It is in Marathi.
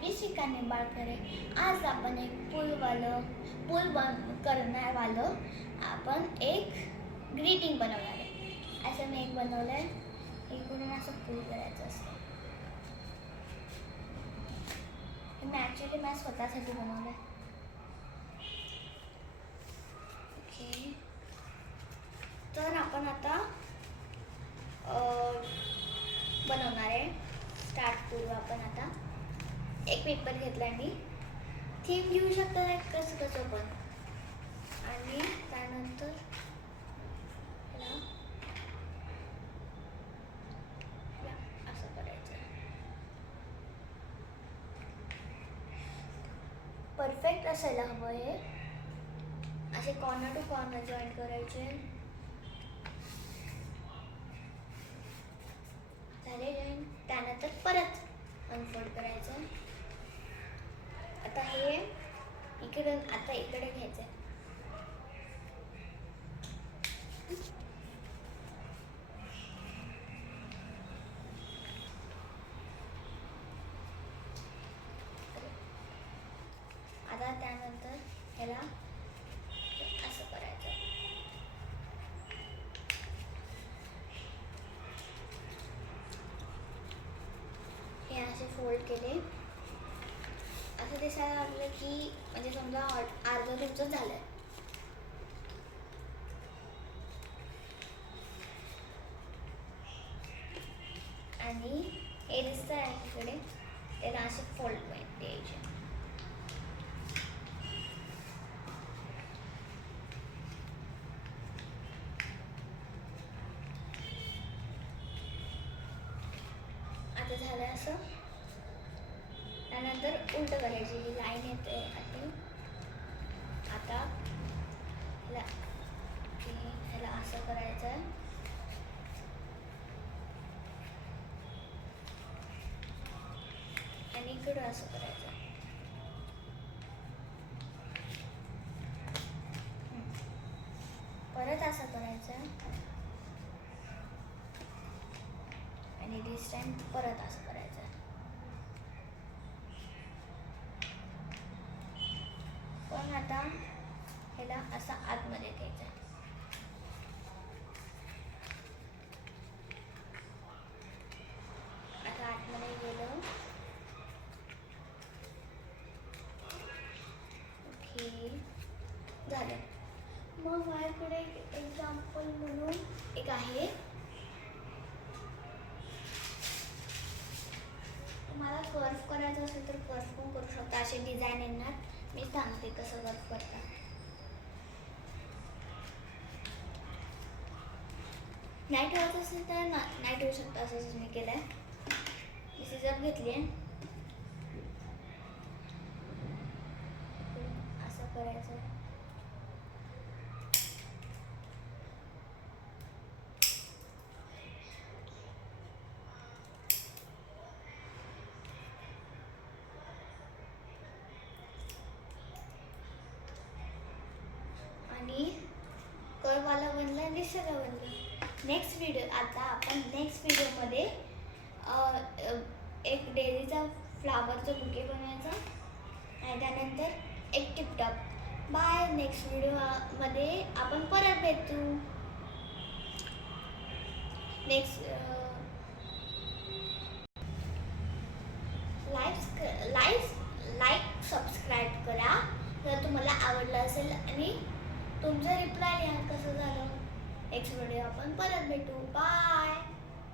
मी श्रीकांत निंबाळकर. आज आपण एक पूल करण्यावालं आपण एक ग्रीटिंग बनवणार आहे. असं मी एक बनवलं आहे. इकडून असं पूल करायचं असतं. हे ॲक्च्युली मी स्वतःसाठी बनवलं आहे. ओके, तर आपण आता बनवणार आहे. स्टार्ट करू आपण. आता एक पेपर घेतला आणि थीम घेऊ शकता कसं पण. आणि त्यानंतर असं करायचं. परफेक्ट असायला हवं हे. असे कॉर्नर टू कॉर्नर जॉईन करायचे. झाले जॉईन. त्यानंतर परत अनफोल्ड करायचं. आता हे इकडे घ्यायचं. आता त्यानंतर ह्याला असं करायचं. हे असे फोल्ड केले. असं दिसायला लागलं की म्हणजे समजा अर्ध तुमचं झालंय. आणि हे दिसतं आहे इकडे, त्याला असे फोल्ड द्यायचे. आता झालं असं. त्यानंतर उलट करायची. ही लाईन येते आता ह्याला असं करायचं. आणि इकडं असं करायचं. परत असं करायचं. आणि दिस टाइम परत असं करायचं. पण आता ह्याला असं आतमध्ये घ्यायचं. आता आतमध्ये गेलं. ओके, झालं. मग माझ्याकडे एक्झाम्पल म्हणून एक आहे. तुम्हाला कर्व करायचं असेल तर कर्व पण करू शकता. असे डिझाईन येणार. मी सांगते कसं कर्व करतात. नाही ठेवायचं असेल तर नाही ठेवू शकता. असंच मी केलं आहे. मी सिझर घेतली आहे. असं करायचं. आणि कर्ववाला बनला आणि सगळं बनलं. आता आपण नेक्स्ट व्हिडिओमध्ये एक डेझीचा फ्लावरचं बुके बनवायचा. आणि त्यानंतर एक टिपटॉप. बाय. नेक्स्ट व्हिडिओमध्ये आपण परत भेटू. लाईक सबस्क्राईब करा जर तुम्हाला आवडलं असेल. आणि तुमचा रिप्लाय लिहा कसं झालं. नेक्स्ट व्हिडिओ आपण परत भेटू. बाय.